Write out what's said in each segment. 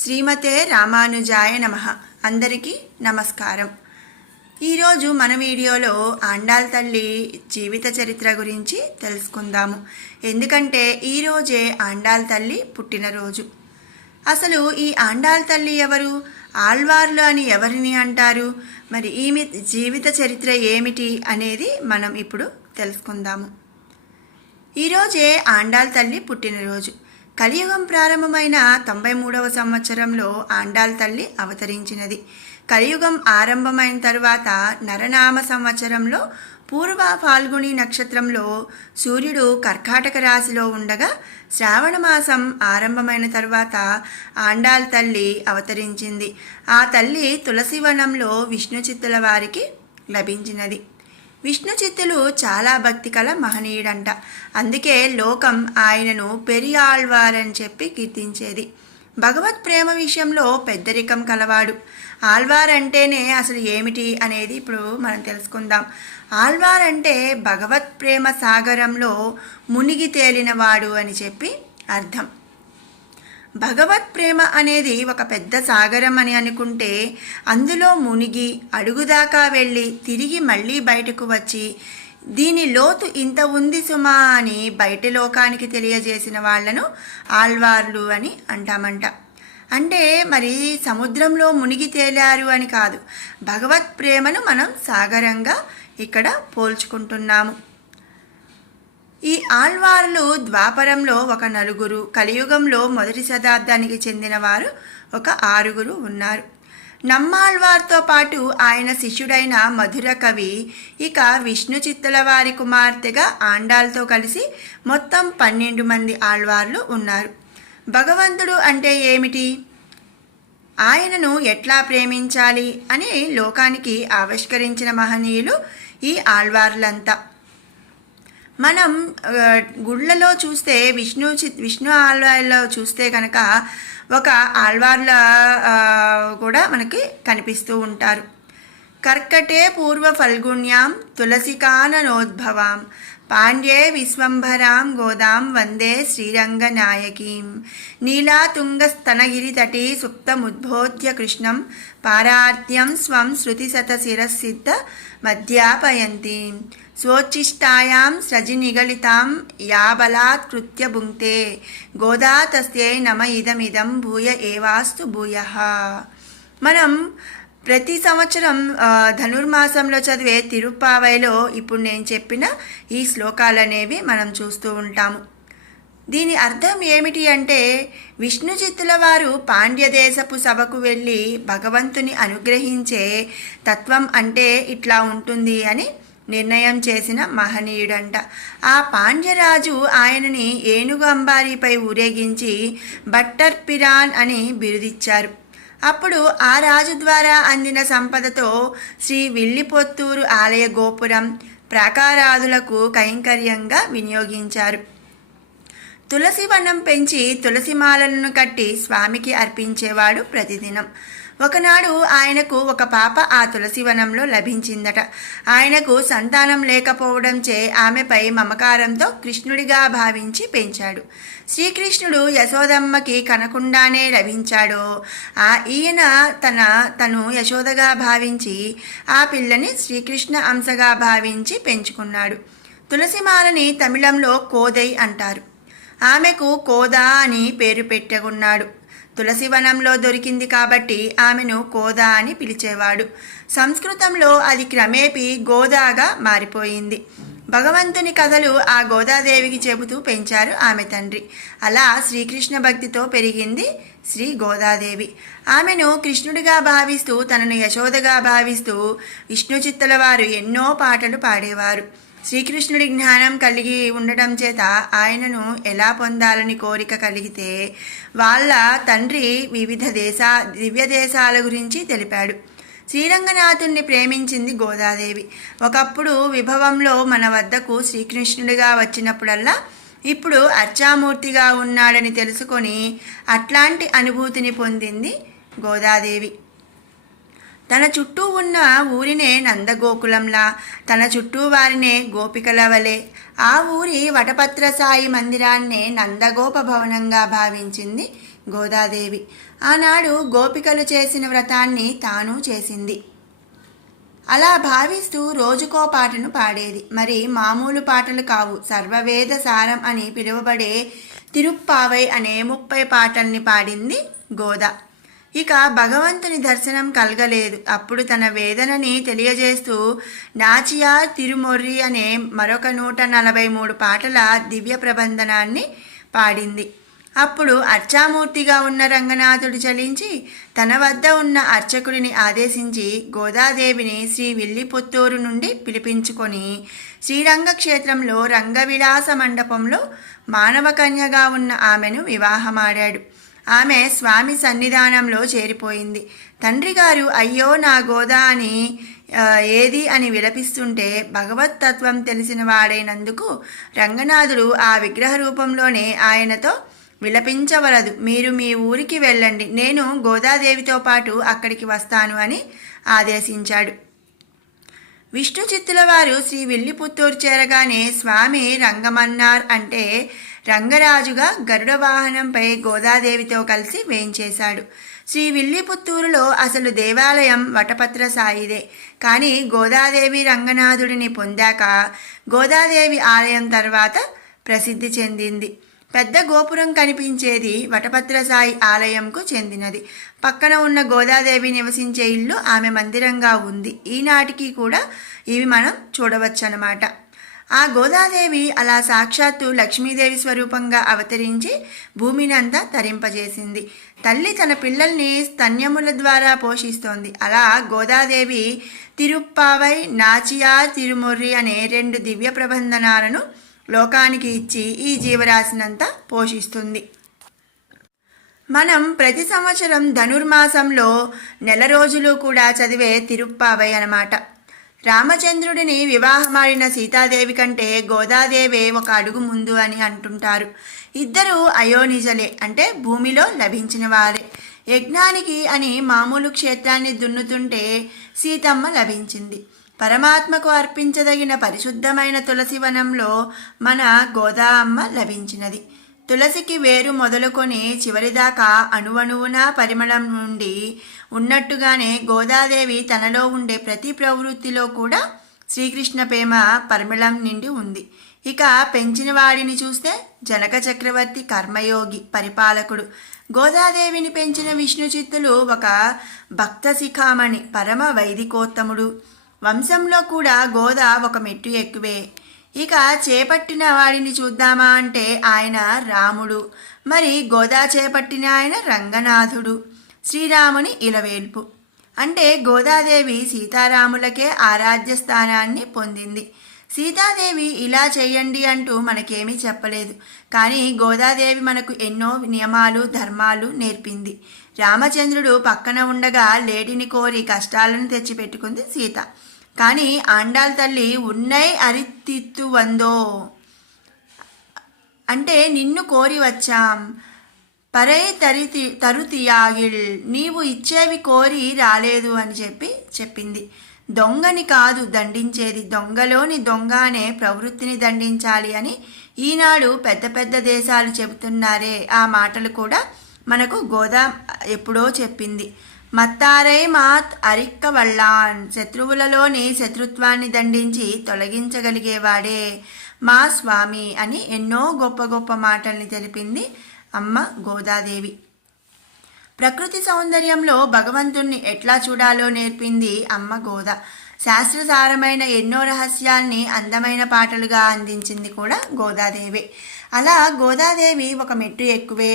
శ్రీమతే రామానుజాయ నమః. అందరికీ నమస్కారం. ఈరోజు మన వీడియోలో ఆండాళ్ తల్లి జీవిత చరిత్ర గురించి తెలుసుకుందాము. ఎందుకంటే ఈరోజే ఆండాళ్ తల్లి పుట్టినరోజు. అసలు ఈ ఆండాళ్ తల్లి ఎవరు? ఆళ్వార్లు అని ఎవరిని అంటారు? మరి ఈమె జీవిత చరిత్ర ఏమిటి అనేది మనం ఇప్పుడు తెలుసుకుందాము. ఈరోజే ఆండాళ్ తల్లి పుట్టినరోజు. కలియుగం ప్రారంభమైన 93వ సంవత్సరంలో ఆండాళ్ తల్లి అవతరించినది. కలియుగం ఆరంభమైన తరువాత నరనామ సంవత్సరంలో పూర్వ ఫాల్గుని నక్షత్రంలో సూర్యుడు కర్కాటక రాశిలో ఉండగా శ్రావణ మాసం ఆరంభమైన తరువాత ఆండాళ్ తల్లి అవతరించింది. ఆ తల్లి తులసివనంలో విష్ణు చిత్తుల వారికి లభించినది. విష్ణు చిత్తులు చాలా భక్తి కల మహనీయుడంట. అందుకే లోకం ఆయనను పెరియాళ్వారని చెప్పి కీర్తించేది. భగవత్ ప్రేమ విషయంలో పెద్దరికం కలవాడు. ఆళ్వార్ అంటేనే అసలు ఏమిటి అనేది ఇప్పుడు మనం తెలుసుకుందాం. ఆళ్వార్ అంటే భగవత్ ప్రేమ సాగరంలో మునిగి తేలినవాడు అని చెప్పి అర్థం. భగవత్ ప్రేమ అనేది ఒక పెద్ద సాగరం అని అనుకుంటే అందులో మునిగి అడుగుదాకా వెళ్ళి తిరిగి మళ్ళీ బయటకు వచ్చి దీని లోతు ఇంత ఉంది సుమా అని బయట లోకానికి తెలియజేసిన వాళ్లను ఆళ్వార్లు అని అంటామంట. అంటే మరి సముద్రంలో మునిగి తేలారు అని కాదు, భగవత్ ప్రేమను మనం సాగరంగా ఇక్కడ పోల్చుకుంటున్నాము. ఈ ఆళ్వార్లు ద్వాపరంలో ఒక నలుగురు, కలియుగంలో మొదటి శతాబ్దానికి చెందిన వారు ఒక 6 ఉన్నారు. నమ్మాళ్వార్తో పాటు ఆయన శిష్యుడైన మధుర కవి, ఇక విష్ణు చిత్తుల వారి కుమార్తెగా ఆండాళ్తో కలిసి మొత్తం 12 మంది ఆళ్వార్లు ఉన్నారు. భగవంతుడు అంటే ఏమిటి, ఆయనను ఎట్లా ప్రేమించాలి అని లోకానికి ఆవిష్కరించిన మహనీయులు ఈ ఆళ్వార్లంతా. మనం గుళ్ళలో చూస్తే విష్ణు ఆళ్వార్లో చూస్తే కనుక ఒక ఆళ్వార్ల కూడా మనకి కనిపిస్తూ ఉంటారు. కర్కటే పూర్వ ఫల్గుణ్యాం తులసికాననోద్భవాం పాండ్యే విశ్వంభరాం గోదాం వందే శ్రీరంగనాయకీం నీలాతుంగస్తనగిరి తటీ సుప్తముద్బోధ్య కృష్ణం పారార్ధ్యం స్వం శృతిశతశిరసిద్ధ మధ్యాపయంతి స్వోచ్ఛిష్టాయాం సృజినిగళితాం యాబలాత్కృత్య భుంక్తే గోదా తస్యై నమ ఇదమిదం భూయ ఏవాస్తు భూయః. మనం ప్రతి సంవత్సరం ధనుర్మాసంలో చదివే తిరుప్పావైలో ఇప్పుడు నేను చెప్పిన ఈ శ్లోకాలు అనేవి మనం చూస్తూ ఉంటాము. దీని అర్థం ఏమిటి అంటే విష్ణు చిత్తుల వారు పాండ్యదేశపు సభకు వెళ్ళి భగవంతుని అనుగ్రహించే తత్వం అంటే ఇట్లా ఉంటుంది అని నిర్ణయం చేసిన మహనీయుడంట. ఆ పాండ్యరాజు ఆయనని ఏనుగు అంబారీపై ఊరేగించి బట్టర్పిరాన్ అని బిరుదిచ్చారు. అప్పుడు ఆ రాజు ద్వారా అందిన సంపదతో శ్రీ విల్లిపుత్తూరు ఆలయ గోపురం ప్రాకారాదులకు కైంకర్యంగా వినియోగించారు. తులసి వనం పెంచి తులసిమాలను కట్టి స్వామికి అర్పించేవాడు ప్రతిదినం. ఒకనాడు ఆయనకు ఒక పాప ఆ తులసివనంలో లభించిందట. ఆయనకు సంతానం లేకపోవడంచే ఆమెపై మమకారంతో కృష్ణుడిగా భావించి పెంచాడు. శ్రీకృష్ణుడు యశోదమ్మకి కనకుండానే లభించాడో ఈయన తను యశోదగా భావించి ఆ పిల్లని శ్రీకృష్ణ అంశగా భావించి పెంచుకున్నాడు. తులసిమాలని తమిళంలో కోదై అంటారు. ఆమెకు కోదా అని పేరు పెట్టుకున్నాడు. తులసివనంలో దొరికింది కాబట్టి ఆమెను కోదా అని పిలిచేవాడు. సంస్కృతంలో అది క్రమేపీ గోదాగా మారిపోయింది. భగవంతుని కథలు ఆ గోదాదేవికి చెబుతూ పెంచారు ఆమె తండ్రి. అలా శ్రీకృష్ణ భక్తితో పెరిగింది శ్రీ గోదాదేవి. ఆమెను కృష్ణుడిగా భావిస్తూ తనను యశోదగా భావిస్తూ విష్ణు చిత్తుల వారు ఎన్నో పాటలు పాడేవారు. శ్రీకృష్ణుడి జ్ఞానం కలిగి ఉండటం చేత ఆయనను ఎలా పొందాలని కోరిక కలిగితే వాళ్ళ తండ్రి వివిధ దివ్య దేశాల గురించి తెలిపాడు. శ్రీరంగనాథుణ్ణి ప్రేమించింది గోదాదేవి. ఒకప్పుడు విభవంలో మన వద్దకు శ్రీకృష్ణుడిగా వచ్చినప్పుడల్లా ఇప్పుడు అర్చామూర్తిగా ఉన్నాడని తెలుసుకొని అట్లాంటి అనుభూతిని పొందింది గోదాదేవి. తన చుట్టూ ఉన్న ఊరినే నందగోకులంలా, తన చుట్టూ వారినే గోపికల వలె, ఆ ఊరి వటపత్రసాయి మందిరాన్నే నందగోప భవనంగా భావించింది గోదాదేవి. ఆనాడు గోపికలు చేసిన వ్రతాన్ని తాను చేసింది. అలా భావిస్తూ రోజుకో పాటను పాడేది. మరి మామూలు పాటలు కావు, సర్వవేద సారం అని పిలువబడే తిరుప్పావై అనే 30 పాటల్ని పాడింది గోదా. ఇక భగవంతుని దర్శనం కలగలేదు. అప్పుడు తన వేదనని తెలియజేస్తూ నాచియార్ తిరుమొర్రి అనే మరొక 143 పాటల దివ్య ప్రబంధనాన్ని పాడింది. అప్పుడు అర్చామూర్తిగా ఉన్న రంగనాథుడు చలించి తన వద్ద ఉన్న అర్చకుడిని ఆదేశించి గోదాదేవిని శ్రీ విల్లిపుత్తూరు నుండి పిలిపించుకొని శ్రీరంగక్షేత్రంలో రంగవిలాస మండపంలో మానవకన్యగా ఉన్న ఆమెను వివాహమాడాడు. ఆమె స్వామి సన్నిధానంలో చేరిపోయింది. తండ్రి గారు అయ్యో నా గోదా అని ఏది అని విలపిస్తుంటే భగవత్తత్వం తెలిసిన వాడైనందుకు రంగనాథుడు ఆ విగ్రహ రూపంలోనే ఆయనతో విలపించవలదు, మీరు మీ ఊరికి వెళ్ళండి, నేను గోదాదేవితో పాటు అక్కడికి వస్తాను అని ఆదేశించాడు. విష్ణు చిత్తుల వారు శ్రీ విల్లిపుత్తూరు చేరగానే స్వామి రంగమన్నార్ అంటే రంగరాజుగా గరుడ వాహనంపై గోదాదేవితో కలిసి వేంచేశాడు. శ్రీ విల్లిపుత్తూరులో అసలు దేవాలయం వటపత్ర సాయిదే. కానీ గోదాదేవి రంగనాథుడిని పొందాక గోదాదేవి ఆలయం తర్వాత ప్రసిద్ధి చెందింది. పెద్ద గోపురం కనిపించేది వటపత్రసాయి ఆలయంకు చెందినది. పక్కన ఉన్న గోదాదేవి నివసించే ఇల్లు ఆమె మందిరంగా ఉంది. ఈనాటికి కూడా ఇవి మనం చూడవచ్చన్నమాట. ఆ గోదాదేవి అలా సాక్షాత్తు లక్ష్మీదేవి స్వరూపంగా అవతరించి భూమినంతా తరింపజేసింది. తల్లి తన పిల్లల్ని స్తన్యముల ద్వారా పోషిస్తోంది. అలా గోదాదేవి తిరుప్పావై, నాచియార్ తిరుమొర్రి అనే 2 దివ్య ప్రబంధనాలను లోకానికి ఇచ్చి ఈ జీవరాశినంతా పోషిస్తుంది. మనం ప్రతి సంవత్సరం ధనుర్మాసంలో నెల రోజులు కూడా చదివే తిరుప్పావై అన్నమాట. రామచంద్రుడిని వివాహమాడిన సీతాదేవి కంటే గోదాదేవే ఒక అడుగు ముందు అని అంటుంటారు. ఇద్దరు అయోనిజలే, అంటే భూమిలో లభించిన వారే. యజ్ఞానికి అని మామూలు క్షేత్రాన్ని దున్నుతుంటే సీతమ్మ లభించింది. పరమాత్మకు అర్పించదగిన పరిశుద్ధమైన తులసి వనంలో మన గోదా అమ్మ లభించినది. తులసికి వేరు మొదలుకొని చివరిదాకా అణువణువున పరిమళం నుండి ఉన్నట్టుగానే గోదాదేవి తనలో ఉండే ప్రతి ప్రవృత్తిలో కూడా శ్రీకృష్ణ ప్రేమ పరిమళం నిండి ఉంది. ఇక పెంచిన వాడిని చూస్తే జనక చక్రవర్తి కర్మయోగి పరిపాలకుడు. గోదాదేవిని పెంచిన విష్ణు చిత్తులు ఒక భక్త శిఖామణి, పరమ వైదికోత్తముడు. వంశంలో కూడా గోదా ఒక మెట్టు ఎక్కువే. ఇక చేపట్టిన వాడిని చూద్దామా అంటే ఆయన రాముడు. మరి గోదా చేపట్టిన ఆయన రంగనాథుడు, శ్రీరాముని ఇలవేల్పు. అంటే గోదాదేవి సీతారాములకే ఆరాధ్య స్థానాన్ని పొందింది. సీతాదేవి ఇలా చేయండి అంటూ మనకేమీ చెప్పలేదు. కానీ గోదాదేవి మనకు ఎన్నో నియమాలు ధర్మాలు నేర్పింది. రామచంద్రుడు పక్కన ఉండగా లేడిని కోరి కష్టాలను తెచ్చిపెట్టుకుంది సీత. కానీ ఆండాల్ తల్లి ఉన్నై అరితిత్తు వందో అంటే నిన్ను కోరి వచ్చాం, పరై తరుతియాగిల్, నీవు ఇచ్చేవి కోరి రాలేదు అని చెప్పింది. దొంగని కాదు దండించేది, దొంగలోని దొంగ అనే ప్రవృత్తిని దండించాలి అని ఈనాడు పెద్ద పెద్ద దేశాలు చెబుతున్నారే, ఆ మాటలు కూడా మనకు గోదా ఎప్పుడో చెప్పింది. మత్తారై మాత్ అరిక్క వళ్ళాన్, శత్రువులలోని శత్రుత్వాన్ని దండించి తొలగించగలిగేవాడే మా స్వామి అని ఎన్నో గొప్ప గొప్ప మాటల్ని తెలిపింది అమ్మ గోదాదేవి. ప్రకృతి సౌందర్యంలో భగవంతుణ్ణి ఎట్లా చూడాలో నేర్పింది అమ్మ గోదా. శాస్త్రసారమైన ఎన్నో రహస్యాల్ని అందమైన పాటలుగా అందించింది కూడా గోదాదేవి. అలా గోదాదేవి ఒక మెట్టు ఎక్కువే.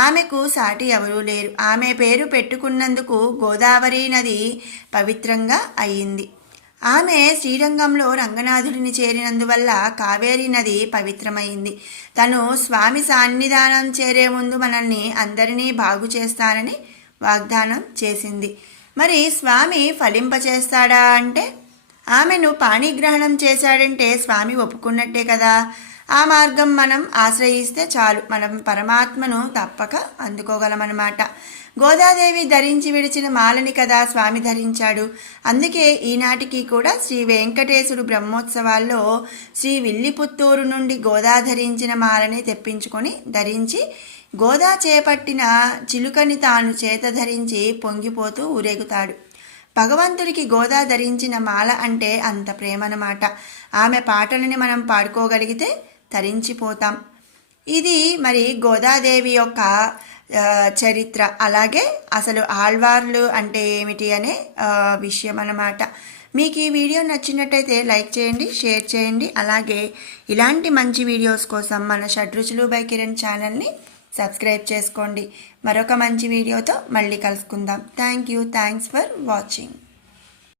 ఆమెకు సాటి ఎవరూ లేరు. ఆమె పేరు పెట్టుకున్నందుకు గోదావరి నది పవిత్రంగా అయ్యింది. ఆమె శ్రీరంగంలో రంగనాథుడిని చేరినందువల్ల కావేరీ నది పవిత్రమైంది. తను స్వామి సన్నిధానం చేరే ముందు మనల్ని అందరినీ బాగు చేస్తానని వాగ్దానం చేసింది. మరి స్వామి ఫలింపచేస్తాడా అంటే, ఆమెను పాణిగ్రహణం చేశాడంటే స్వామి ఒప్పుకున్నట్టే కదా. ఆ మార్గం మనం ఆశ్రయిస్తే చాలు, మనం పరమాత్మను తప్పక అందుకోగలమన్నమాట. గోదాదేవి ధరించి విడిచిన మాలని కదా స్వామి ధరించాడు. అందుకే ఈనాటికి కూడా శ్రీ వెంకటేశుడు బ్రహ్మోత్సవాల్లో శ్రీ విల్లిపుత్తూరు నుండి గోదా ధరించిన మాలని తెప్పించుకొని ధరించి గోదా చేపట్టిన చిలుకని తాను చేత ధరించి పొంగిపోతూ ఊరేగుతాడు. భగవంతుడికి గోదా ధరించిన మాల అంటే అంత ప్రేమనమాట. ఆమె పాటలని మనం పాడుకోగలిగితే తరించిపోతాం. ఇది మరి గోదాదేవి యొక్క చరిత్ర. అలాగే అసలు ఆళ్వార్లు అంటే ఏమిటి అనే విషయం అన్నమాట. మీకు ఈ వీడియో నచ్చినట్టయితే లైక్ చేయండి, షేర్ చేయండి. అలాగే ఇలాంటి మంచి వీడియోస్ కోసం మన షడ్రుచులు బై కిరణ్ ఛానల్ని సబ్స్క్రైబ్ చేసుకోండి. మరొక మంచి వీడియోతో మళ్ళీ కలుసుకుందాం. Thanks for watching.